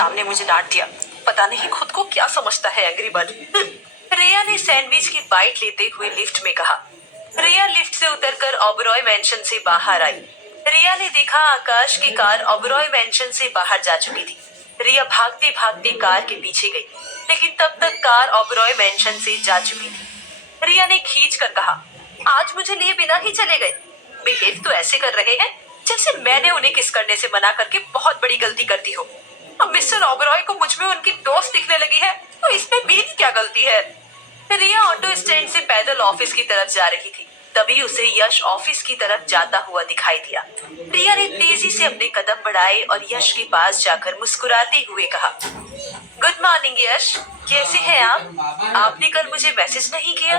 सामने मुझे डांट दिया। पता नहीं खुद को क्या समझता है एंग्री बर्ड। रिया ने सैंडविच की बाइट लेते हुए लिफ्ट में कहा। रिया लिफ्ट से उतरकर ओबरॉय मैंशन से बाहर आई। रिया ने देखा आकाश की कार ओबरॉय मैंशन से बाहर जा चुकी थी। रिया भागते भागते कार के पीछे गई, लेकिन तब तक कार ओबरॉय मैंशन से जा चुकी थी। रिया ने खींच कर कहा, आज मुझे लिए बिना ही चले गए। बिहेव तो ऐसे कर रहे हैं जैसे मैंने उन्हें किस करने से मना करके बहुत बड़ी गलती कर दी हो। अब मिस्टर ओबरॉय को मुझ में उनकी दोस्त दिखने लगी है, तो इसमें मेरी क्या गलती है। रिया ऑटो स्टैंड से पैदल ऑफिस की तरफ जा रही थी। तभी उसे यश ऑफिस की तरफ जाता हुआ दिखाई दिया। रिया ने तेजी से अपने कदम बढ़ाए और यश के पास जाकर मुस्कुराते हुए कहा, गुड मॉर्निंग यश, कैसे हैं आप? आपने कल मुझे मैसेज नहीं किया।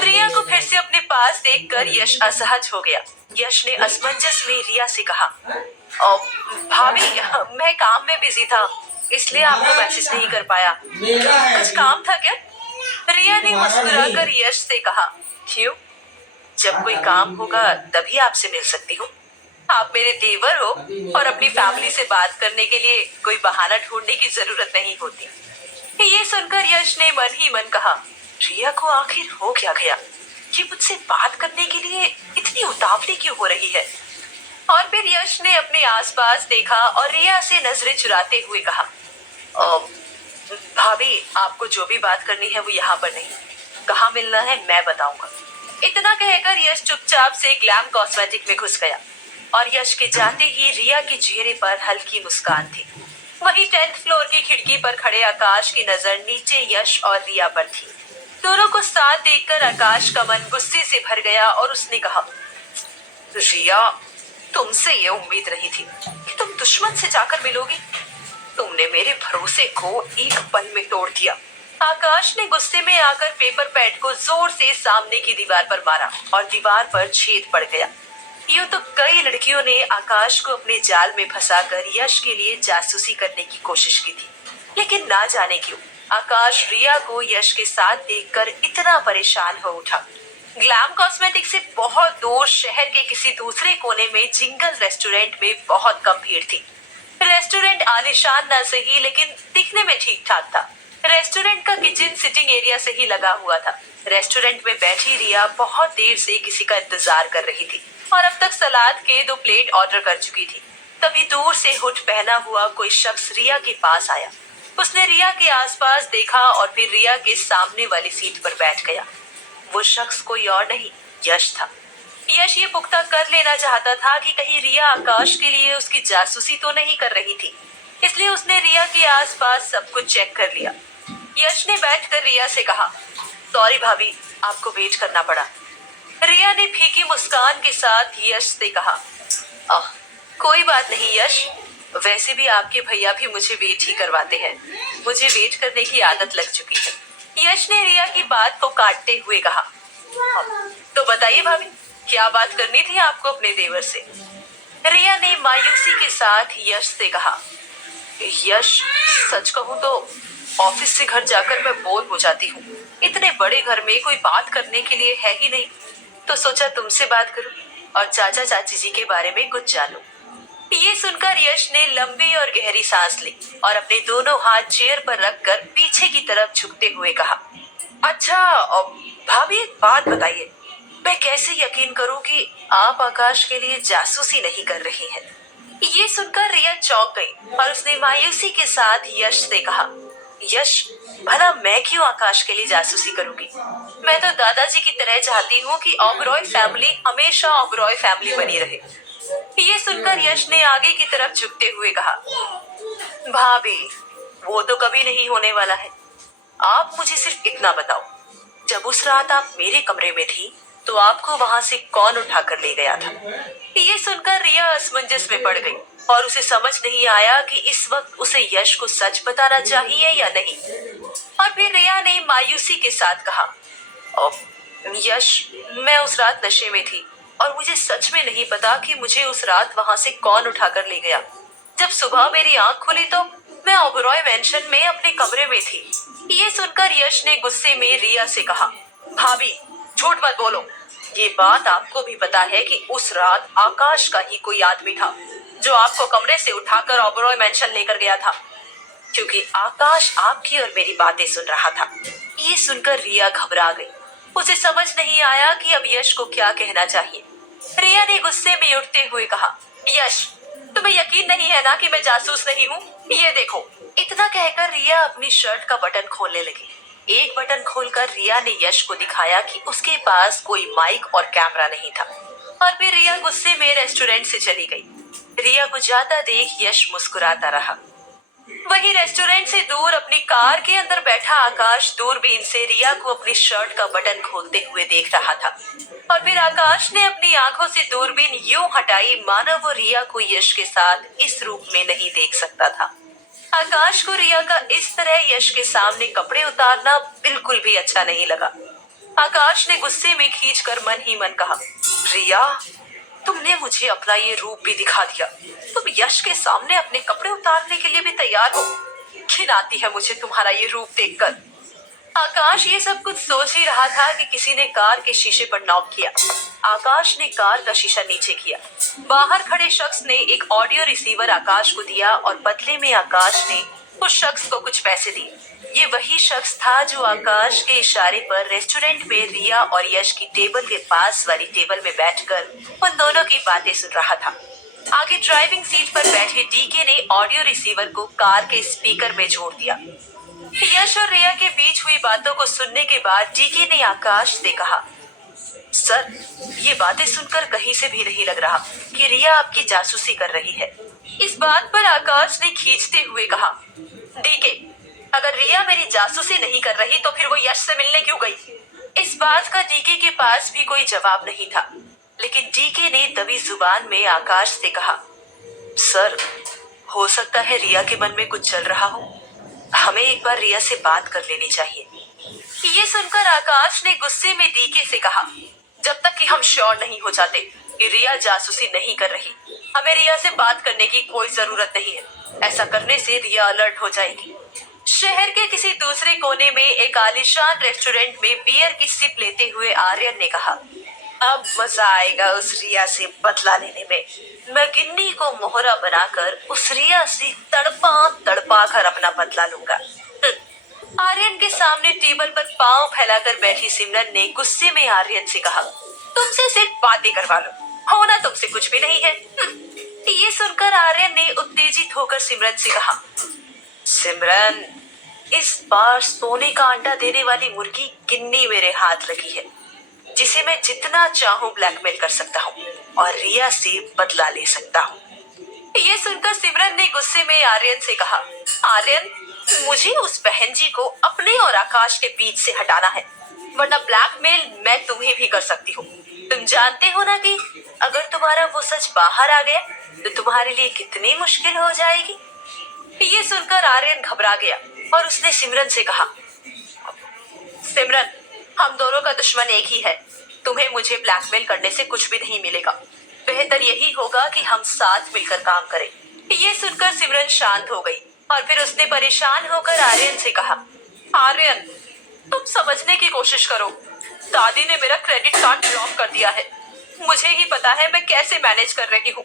रिया को फिर से अपने पास देखकर यश असहज हो गया। यश ने असमंजस में रिया से कहा, भाभी मैं काम में बिजी था, इसलिए आपको मैसेज नहीं कर पाया। कुछ काम था क्या? रिया ने मुस्कुराकर यश से कहा, क्यों? जब कोई काम होगा तभी आपसे मिल सकती हूँ। आप मेरे देवर हो और अपनी फैमिली से बात करने के लिए कोई बहाना ढूंढने की जरूरत नहीं होती। ये सुनकर यश ने मन ही मन कहा, रिया को आखिर हो क्या गया? ये मुझसे बात करने के लिए इतनी उतावली क्यों हो रही है? और फिर यश ने अपने आसपास देखा और रिया से नजरें चुराते हुए कहा, भाभी आपको जो भी बात करनी है वो यहाँ पर नहीं, कहाँ मिलना है मैं बताऊंगा। इतना कहकर यश चुपचाप से ग्लैम कॉस्मेटिक में घुस गया और यश के जाते ही रिया के चेहरे पर हल्की मुस्कान थी। वहीं 10th फ्लोर की खिड़की पर खड़े आकाश की नजर नीचे यश और रिया पर थी। दोनों को साथ देखकर आकाश का मन गुस्से से भर गया और उसने कहा, रिया तुमसे ये उम्मीद नहीं थी कि तुम दुश्मन से जाकर मिलोगी। तुमने मेरे भरोसे को एक पल में तोड़ दिया। आकाश ने गुस्से में आकर पेपर पैड को जोर से सामने की दीवार पर मारा और दीवार पर छेद पड़ गया। यूं तो कई लड़कियों ने आकाश को अपने जाल में फंसाकर यश के लिए जासूसी करने की कोशिश की थी, लेकिन ना जाने क्यों आकाश रिया को यश के साथ देखकर इतना परेशान हो उठा। ग्लैम कॉस्मेटिक से बहुत दूर शहर के किसी दूसरे कोने में जिंगल रेस्टोरेंट में बहुत कम भीड़ थी। रेस्टोरेंट आलीशान न सही, लेकिन दिखने में ठीक ठाक था। रेस्टोरेंट का किचन सिटिंग एरिया से ही लगा हुआ था। रेस्टोरेंट में बैठी रिया बहुत देर से किसी का इंतजार कर रही थी और अब तक सलाद के 2 प्लेट ऑर्डर कर चुकी थी। तभी दूर से हुड पहना हुआ कोई शख्स रिया के पास आया। उसने रिया के आसपास देखा और फिर रिया के सामने वाली सीट पर बैठ गया। वो शख्स कोई और नहीं, यश था। यश ये पुख्ता कर लेना चाहता था कि कहीं रिया आकाश के लिए उसकी जासूसी तो नहीं कर रही थी, इसलिए उसने रिया के आसपास सब कुछ चेक कर लिया। यश ने बैठकर रिया से कहा, सॉरी भाभी आपको वेट करना पड़ा। रिया ने फीकी मुस्कान के साथ यश से कहा, कोई बात नहीं यश, वैसे भी आपके भैया भी मुझे वेट ही करवाते हैं, मुझे वेट करने की आदत लग चुकी है। यश ने रिया की बात को काटते हुए कहा, तो बताइए भाभी क्या बात करनी थी आपको अपने देवर से? रिया ने मायूसी के साथ यश से कहा, यश सच कहूँ तो ऑफिस से घर जाकर मैं बोर हो जाती हूँ। इतने बड़े घर में कोई बात करने के लिए है ही नहीं, तो सोचा तुमसे बात करूं और चाचा चाची जी के बारे में कुछ जानूं। ये सुनकर यश ने लंबी और गहरी सांस ली और अपने दोनों हाथ चेयर पर रखकर पीछे की तरफ झुकते हुए कहा, अच्छा भाभी एक बात बताइए, मैं कैसे यकीन करूं कि आप आकाश के लिए जासूसी नहीं कर रही हैं? ये सुनकर रिया चौंक गई और उसने मायूसी के साथ यश से कहा, यश भला मैं क्यों आकाश के लिए जासूसी करूंगी? मैं तो दादाजी की तरह चाहती हूँ कि ओबरॉय फैमिली हमेशा ओबरॉय फैमिली बनी रहे। ये सुनकर यश ने आगे की तरफ झुकते हुए कहा, भाभी वो तो कभी नहीं होने वाला है। आप मुझे सिर्फ इतना बताओ, जब उस रात आप मेरे कमरे में थी तो आपको वहां से कौन उठा कर ले गया था? ये सुनकर रिया असमंजस में पड़ गई और उसे समझ नहीं आया कि इस वक्त उसे यश को सच बताना चाहिए या नहीं। और फिर रिया ने मायूसी के साथ कहा, यश मैं उस रात नशे में थी और मुझे सच में नहीं पता कि मुझे उस रात वहां से कौन उठा कर ले गया। जब सुबह मेरी आंख खुली तो मैं ओबरॉय मैंशन में अपने कमरे में थी। ये सुनकर यश ने गुस्से में रिया से कहा, भाभी झूठ मत बोलो, ये बात आपको भी पता है कि उस रात आकाश का ही कोई आदमी था जो आपको कमरे से उठाकर ओबरॉय मैंशन लेकर गया था। क्योंकि आकाश आपकी और मेरी बातें सुन रहा था। ये सुनकर रिया घबरा गई। उसे समझ नहीं आया कि अब यश को क्या कहना चाहिए। रिया ने गुस्से में उठते हुए कहा, यश, तुम्हें यकीन नहीं है ना कि मैं जासूस नहीं हूँ? ये देखो। इतना कहकर रिया अपनी शर्ट का बटन खोलने लगी। एक बटन खोलकर रिया ने यश को दिखाया कि उसके पास कोई माइक और कैमरा नहीं था, और फिर रिया गुस्से में रेस्टोरेंट से चली गई। रिया को जाता देख यश मुस्कुराता रहा। वही रेस्टोरेंट से दूर अपनी कार के अंदर बैठा आकाश दूरबीन से रिया को अपनी शर्ट का बटन खोलते हुए देख रहा था, और फिर आकाश ने अपनी आंखों से दूरबीन यूं हटाई मानो वो रिया को यश के साथ इस रूप में नहीं देख सकता था। आकाश को रिया का इस तरह यश के सामने कपड़े उतारना बिल्कुल भी अच्छा नहीं लगा। आकाश ने गुस्से में खींचकर मन ही मन कहा, रिया, तुमने मुझे अपना ये रूप भी दिखा दिया। तुम यश के सामने अपने कपड़े उतारने के लिए भी तैयार हो। घिन आती है मुझे तुम्हारा ये रूप देखकर। आकाश ये सब कुछ सोच ही रहा था कि किसी ने कार के शीशे पर नॉक किया। आकाश ने कार का शीशा नीचे किया। बाहर खड़े शख्स ने एक ऑडियो रिसीवर आकाश को दिया और बदले में आकाश ने उस शख्स को कुछ पैसे दिए। ये वही शख्स था जो आकाश के इशारे पर रेस्टोरेंट में रिया और यश की टेबल के पास वाली टेबल में बैठकर उन दोनों की बातें सुन रहा था। आगे ड्राइविंग सीट पर बैठे डीके ने ऑडियो रिसीवर को कार के स्पीकर में जोड़ दिया। यश और रिया के बीच हुई बातों को सुनने के बाद डीके ने आकाश से कहा, सर, ये बातें सुनकर कहीं से भी नहीं लग रहा कि रिया आपकी जासूसी कर रही है। इस बात पर आकाश ने खींचते हुए कहा, डीके, अगर रिया मेरी जासूसी नहीं कर रही तो फिर वो यश से मिलने क्यों गई? इस बात का डीके के पास भी कोई जवाब नहीं था, लेकिन डीके ने दबी जुबान में आकाश से कहा, सर, हो सकता है रिया के मन में कुछ चल रहा हो। हमें एक बार रिया से बात कर लेनी चाहिए। ये सुनकर आकाश ने गुस्से में डीके से कहा, जब तक कि हम श्योर नहीं हो जाते कि रिया जासूसी नहीं कर रही, हमें रिया से बात करने की कोई जरूरत नहीं है। ऐसा करने से रिया अलर्ट हो जाएगी। शहर के किसी दूसरे कोने में एक आलीशान रेस्टोरेंट में बियर की सिप लेते हुए आर्यन ने कहा, अब मजा आएगा उस रिया से बदला लेने में। मैं गिन्नी को मोहरा बनाकर उस रिया से तड़पा तड़पा कर अपना बदला लूंगा। आर्यन के सामने टेबल पर पांव फैलाकर बैठी सिमरन ने गुस्से में आर्यन से कहा, तुमसे सिर्फ बातें करवा लो, होना तुमसे कुछ भी नहीं है। ये सुनकर आर्यन ने उत्तेजित होकर सिमरन से कहा, सिमरन, इस बार सोने का अंडा देने वाली मुर्गी गिन्नी मेरे हाथ लगी है, जिसे मैं जितना चाहूं ब्लैकमेल कर सकता हूं और रिया से बदला ले सकता हूं। ये सुनकर सिमरन ने गुस्से में आर्यन से कहा, आर्यन, मुझे उस बहन जी को अपने और आकाश के बीच से हटाना है, वरना ब्लैकमेल मैं तुम्हें भी कर सकती हूँ। तुम जानते हो ना कि अगर तुम्हारा वो सच बाहर आ गया तो तुम्हारे लिए कितनी मुश्किल हो जाएगी। ये सुनकर आर्यन घबरा गया और उसने सिमरन से कहा, सिमरन, हम दोनों का दुश्मन एक ही है। तुम्हें मुझे ब्लैकमेल करने से कुछ भी नहीं मिलेगा। बेहतर यही होगा कि हम साथ मिलकर काम करें। ये सुनकर सिमरन शांत हो गई और फिर उसने परेशान होकर आर्यन से कहा, आर्यन, तुम समझने की कोशिश करो। दादी ने मेरा क्रेडिट कार्ड ब्लॉक कर दिया है। मुझे ही पता है मैं कैसे मैनेज कर रही हूँ।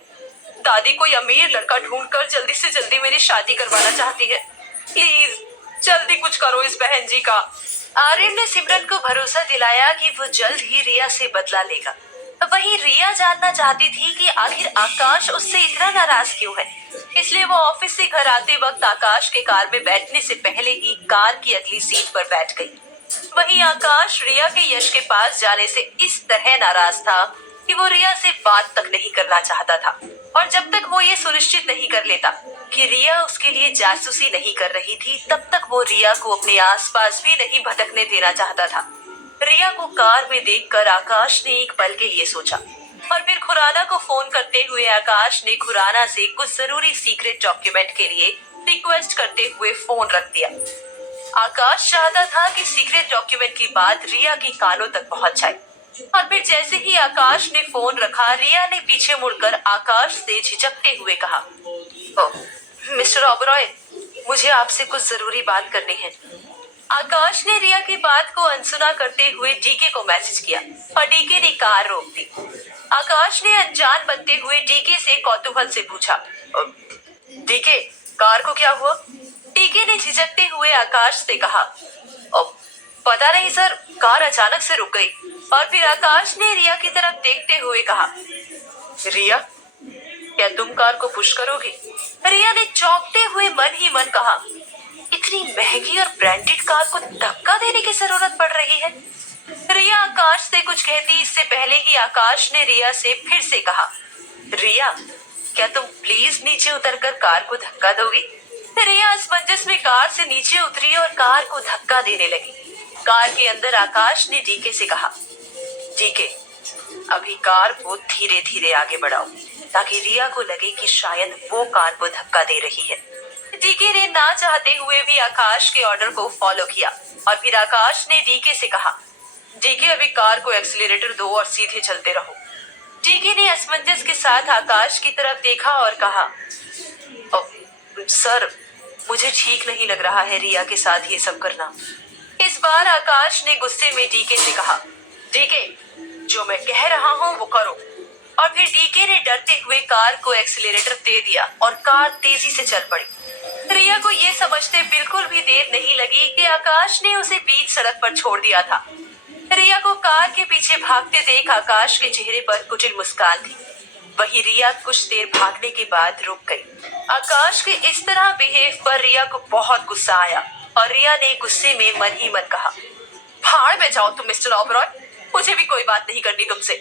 दादी कोई अमीर लड़का ढूंढकर जल्दी से जल्दी मेरी शादी करवाना चाहती है। प्लीज जल्दी कुछ करो इस बहन जी का। आर्यन ने सिमरन को भरोसा दिलाया कि वो जल्द ही रिया से बदला लेगा। वहीं रिया जानना चाहती थी कि आखिर आकाश उससे इतना नाराज क्यों है। इसलिए वो ऑफिस से घर आते वक्त आकाश के कार में बैठने से पहले ही कार की अगली सीट पर बैठ गई। वहीं आकाश रिया के यश के पास जाने से इस तरह नाराज था कि वो रिया से बात तक नहीं करना चाहता था, और जब तक वो ये सुनिश्चित नहीं कर लेता कि रिया उसके लिए जासूसी नहीं कर रही थी, तब तक वो रिया को अपने आसपास भी नहीं भटकने देना चाहता था। रिया को कार में देखकर आकाश ने एक पल के लिए सोचा, और फिर खुराना को फोन करते हुए आकाश ने खुराना से कुछ जरूरी सीक्रेट डॉक्यूमेंट के लिए रिक्वेस्ट करते हुए फोन रख दिया। आकाश चाहता था कि सीक्रेट डॉक्यूमेंट की बात रिया के कानों तक पहुंच जाए, और फिर जैसे ही आकाश ने फोन रखा, रिया ने पीछे मुड़कर आकाश से झिझकते हुए कहा, मिस्टर ओबरॉय, मुझे आपसे कुछ जरूरी बात करनी है। आकाश ने रिया की बात को अनसुना करते हुए डीके को मैसेज किया और डीके ने कार रोक दी। आकाश ने अनजान बनते हुए डीके से कौतूहल से पूछा, डीके, कार को क्या हुआ? डीके ने झिझकते हुए आकाश से कहा, "अब पता नहीं सर, कार अचानक से रुक गई।" और फिर आकाश ने रिया की तरफ देखते हुए कहा, रिया, क्या तुम कार को पुश करोगी? रिया ने चौंकते हुए मन ही मन कहा, इतनी महंगी और ब्रांडेड कार को धक्का देने की जरूरत पड़ रही है? रिया आकाश से कुछ कहती इससे पहले ही आकाश ने रिया से फिर से कहा, रिया, क्या तुम प्लीज नीचे उतरकर कार को धक्का दोगी? रिया असमंजस में कार से नीचे उतरी और कार को धक्का देने लगी। कार के अंदर आकाश ने डीके से कहा, डीके, अभी कार को धीरे धीरे आगे बढ़ाओ ताकि रिया को लगे कि शायद वो कार को धक्का दे रही है। डीके ने ना चाहते हुए भी आकाश के ऑर्डर को फॉलो किया और फिर आकाश ने डीके से कहा, डीके, अभी कार को एक्सीलरेटर दो और सीधे चलते रहो। डीके ने असमंजस के साथ आकाश की तरफ देखा और कहा, सर, मुझे ठीक नहीं लग रहा है रिया के साथ ये सब करना। इस बार आकाश ने गुस्से में डीके से कहा, डीके, जो मैं कह रहा हूँ वो करो। और फिर डीके ने डरते हुए कार को एक्सीलरेटर दे दिया और कार तेजी से चल पड़ी। रिया को ये समझते बिल्कुल भी देर नहीं लगी कि आकाश ने उसे बीच सड़क पर छोड़ दिया था। रिया को कार के पीछे भागते देख आकाश के चेहरे पर कुटिल मुस्कान थी। वही रिया कुछ देर भागने के बाद रुक गई। आकाश के इस तरह बिहेव पर रिया को बहुत गुस्सा आया और रिया ने गुस्से में मन ही मन कहा, भाड़ में जाओ तुम मिस्टर ओबरॉय, मुझे भी कोई बात नहीं करनी तुमसे।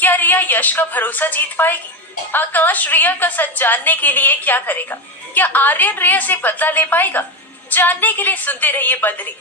क्या रिया यश का भरोसा जीत पाएगी? आकाश रिया का सच जानने के लिए क्या करेगा? क्या आर्यन रिया से बदला ले पाएगा? जानने के लिए सुनते रहिए बंदरी।